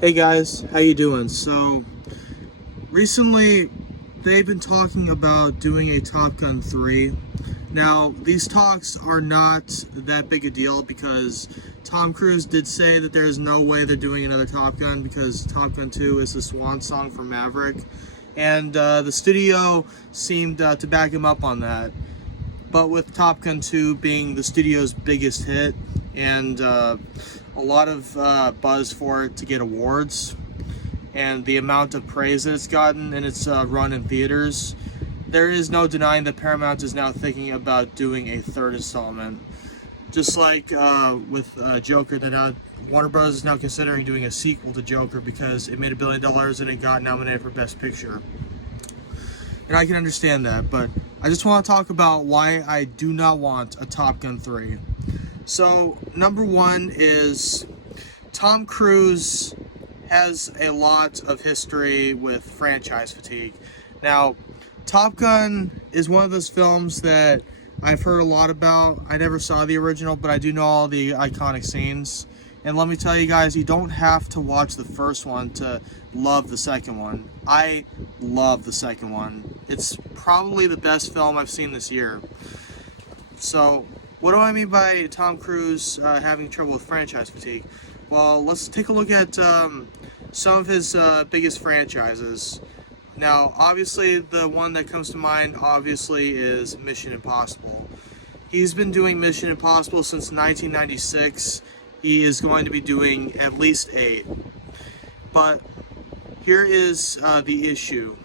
Hey guys, how you doing? So recently they've been talking about doing a Top Gun 3. Now these talks are not that big a deal because Tom Cruise did say that there is no way they're doing another Top Gun because Top Gun 2 is the swan song for Maverick, and the studio seemed to back him up on that. But with Top Gun 2 being the studio's biggest hit and a lot of buzz for it to get awards and the amount of praise that it's gotten in its run in theaters, there is no denying that Paramount is now thinking about doing a third installment. Just like with Joker, that now Warner Bros. Is now considering doing a sequel to Joker because it made $1 billion and it got nominated for Best Picture. And I can understand that, but I just want to talk about why I do not want a Top Gun 3. So, number one is Tom Cruise has a lot of history with franchise fatigue. Now, Top Gun is one of those films that I've heard a lot about. I never saw the original, but I do know all the iconic scenes. And let me tell you guys, you don't have to watch the first one to love the second one. I love the second one. It's probably the best film I've seen this year. So, what do I mean by Tom Cruise having trouble with franchise fatigue? Well, let's take a look at some of his biggest franchises. Now, obviously, the one that comes to mind, obviously, is Mission Impossible. He's been doing Mission Impossible since 1996. He is going to be doing at least 8. But here is the issue.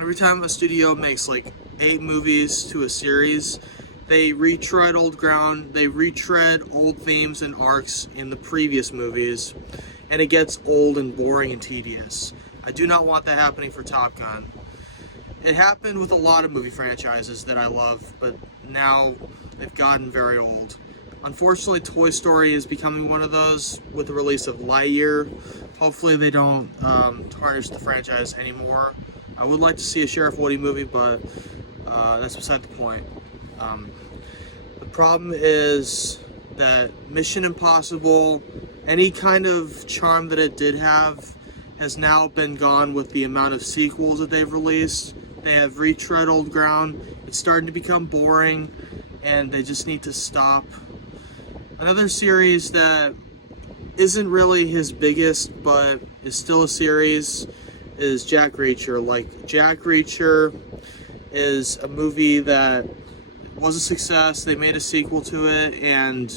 Every time a studio makes like 8 movies to a series, they retread old ground, they retread old themes and arcs in the previous movies, and it gets old and boring and tedious. I do not want that happening for Top Gun. It happened with a lot of movie franchises that I love, but now they've gotten very old. Unfortunately, Toy Story is becoming one of those with the release of Lightyear. Hopefully they don't tarnish the franchise anymore. I would like to see a Sheriff Woody movie, but that's beside the point. The problem is that Mission Impossible, any kind of charm that it did have, has now been gone with the amount of sequels that they've released. They have retread old ground. It's starting to become boring, and they just need to stop. Another series that isn't really his biggest, but is still a series, is Jack Reacher. Like, Jack Reacher is a movie that was a success. They made a sequel to it, and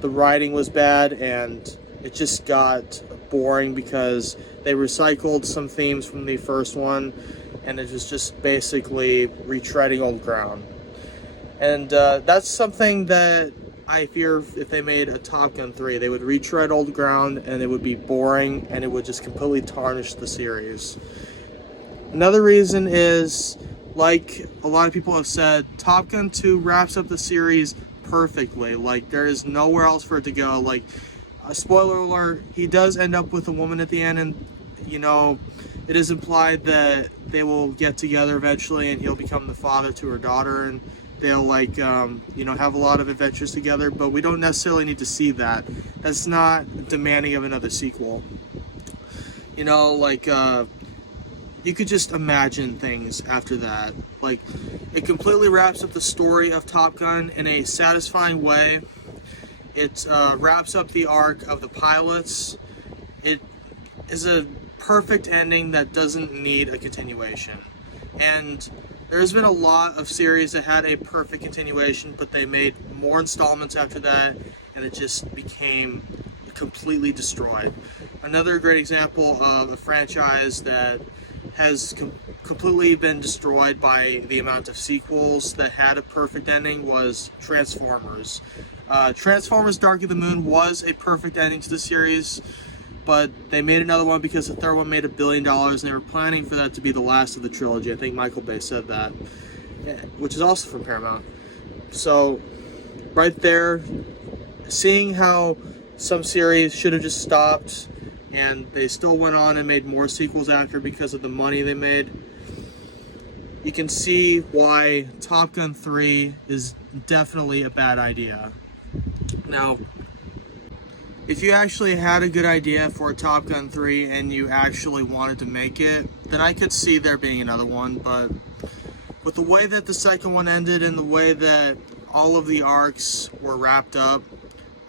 the writing was bad, and it just got boring because they recycled some themes from the first one, and it was just basically retreading old ground. And that's something that I fear if they made a Top Gun 3, they would retread old ground and it would be boring and it would just completely tarnish the series. Another reason is, like a lot of people have said, Top Gun 2 wraps up the series perfectly. Like, there is nowhere else for it to go. Like, spoiler alert, he does end up with a woman at the end, and it is implied that they will get together eventually and he'll become the father to her daughter, and they'll have a lot of adventures together, but we don't necessarily need to see that. That's not demanding of another sequel. You could just imagine things after that. Like, it completely wraps up the story of Top Gun in a satisfying way. It wraps up the arc of the pilots. It is a perfect ending that doesn't need a continuation. And there's been a lot of series that had a perfect continuation, but they made more installments after that, and it just became completely destroyed. Another great example of a franchise that has completely been destroyed by the amount of sequels that had a perfect ending was Transformers. Transformers Dark of the Moon was a perfect ending to the series, but they made another one because the third one made $1 billion, and they were planning for that to be the last of the trilogy. I think Michael Bay said that, which is also from Paramount. So, right there, seeing how some series should have just stopped, and they still went on and made more sequels after because of the money they made, you can see why Top Gun 3 is definitely a bad idea. Now, If you actually had a good idea for Top Gun 3 and you actually wanted to make it, then I could see there being another one, but with the way that the second one ended and the way that all of the arcs were wrapped up,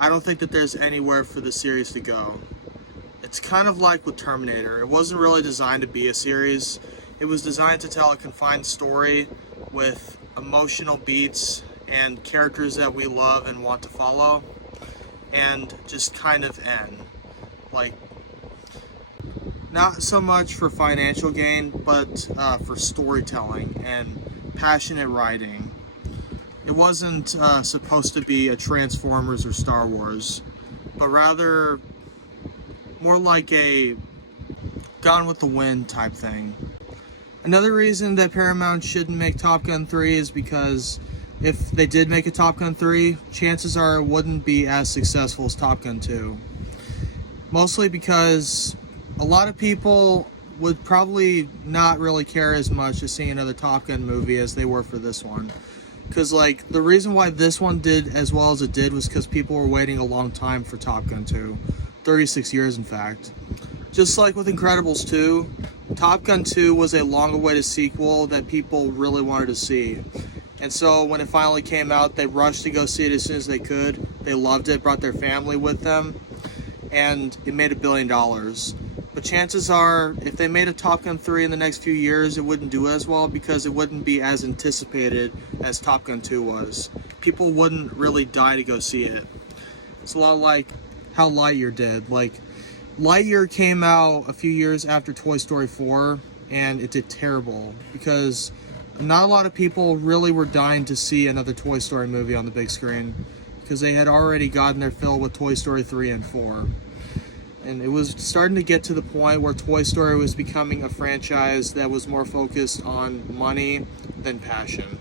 I don't think that there's anywhere for the series to go. It's kind of like with Terminator. It wasn't really designed to be a series. It was designed to tell a confined story with emotional beats and characters that we love and want to follow, and just kind of end. Like, not so much for financial gain, but for storytelling and passionate writing. It wasn't supposed to be a Transformers or Star Wars, but rather more like a Gone with the Wind type thing. Another reason that Paramount shouldn't make Top Gun 3 is because if they did make a Top Gun 3, chances are it wouldn't be as successful as Top Gun 2. Mostly because a lot of people would probably not really care as much to see another Top Gun movie as they were for this one. Because, like, the reason why this one did as well as it did was because people were waiting a long time for Top Gun 2. 36 years, in fact. Just like with Incredibles 2, Top Gun 2 was a long-awaited sequel that people really wanted to see. And so when it finally came out, they rushed to go see it as soon as they could. They loved it, brought their family with them, and it made $1 billion. But chances are, if they made a Top Gun 3 in the next few years, it wouldn't do as well because it wouldn't be as anticipated as Top Gun 2 was. People wouldn't really die to go see it. It's a lot like how Lightyear did. Like, Lightyear came out a few years after Toy Story 4, and it did terrible because not a lot of people really were dying to see another Toy Story movie on the big screen because they had already gotten their fill with Toy Story 3 and 4. And it was starting to get to the point where Toy Story was becoming a franchise that was more focused on money than passion.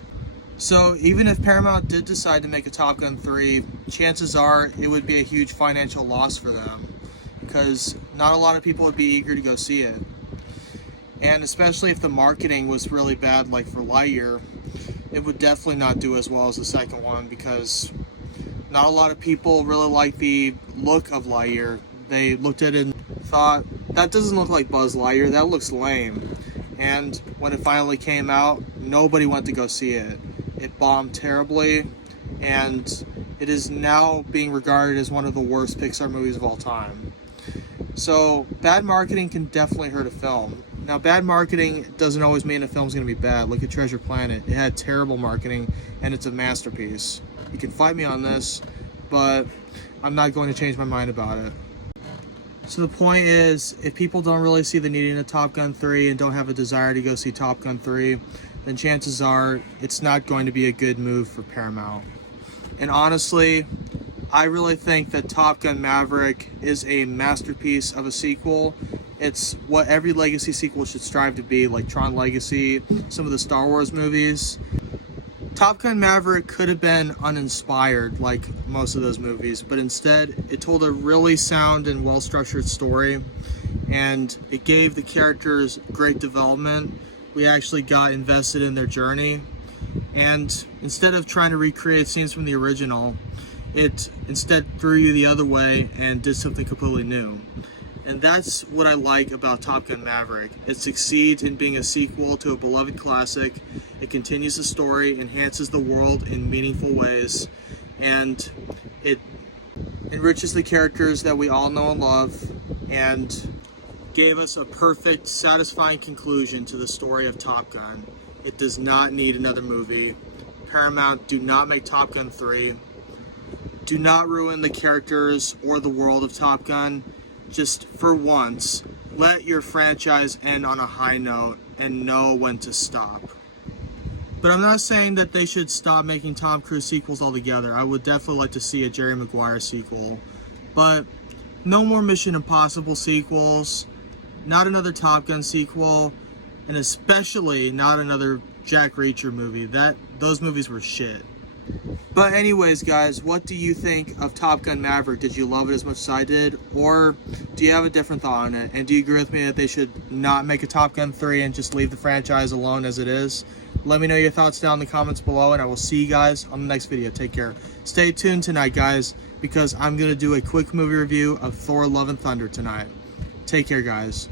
So even if Paramount did decide to make a Top Gun 3, chances are it would be a huge financial loss for them because not a lot of people would be eager to go see it. And especially if the marketing was really bad, like for Lightyear, it would definitely not do as well as the second one because not a lot of people really like the look of Lightyear. They looked at it and thought, that doesn't look like Buzz Lightyear, that looks lame. And when it finally came out, nobody went to go see it. It bombed terribly, and it is now being regarded as one of the worst Pixar movies of all time. So bad marketing can definitely hurt a film. Now, bad marketing doesn't always mean a film's going to be bad. Look at Treasure Planet. It had terrible marketing, and it's a masterpiece. You can fight me on this, but I'm not going to change my mind about it. So the point is, if people don't really see the need in a Top Gun 3 and don't have a desire to go see Top Gun 3, then chances are it's not going to be a good move for Paramount. And honestly, I really think that Top Gun Maverick is a masterpiece of a sequel. It's what every legacy sequel should strive to be, like Tron Legacy, some of the Star Wars movies. Top Gun Maverick could have been uninspired like most of those movies, but instead it told a really sound and well-structured story, and it gave the characters great development. We actually got invested in their journey, and instead of trying to recreate scenes from the original, it instead threw you the other way and did something completely new. And that's what I like about Top Gun Maverick. It succeeds in being a sequel to a beloved classic. It continues the story, enhances the world in meaningful ways, and it enriches the characters that we all know and love, and gave us a perfect, satisfying conclusion to the story of Top Gun. It does not need another movie. Paramount, do not make Top Gun 3. Do not ruin the characters or the world of Top Gun. Just for once, let your franchise end on a high note and know when to stop. But I'm not saying that they should stop making Tom Cruise sequels altogether. I would definitely like to see a Jerry Maguire sequel. But no more Mission Impossible sequels, not another Top Gun sequel, and especially not another Jack Reacher movie. Those movies were shit. But anyways, guys, what do you think of Top Gun Maverick? Did you love it as much as I did? Or do you have a different thought on it? And do you agree with me that they should not make a Top Gun 3 and just leave the franchise alone as it is? Let me know your thoughts down in the comments below, and I will see you guys on the next video. Take care. Stay tuned tonight, guys. because I'm going to do a quick movie review of Thor Love and Thunder tonight. Take care, guys.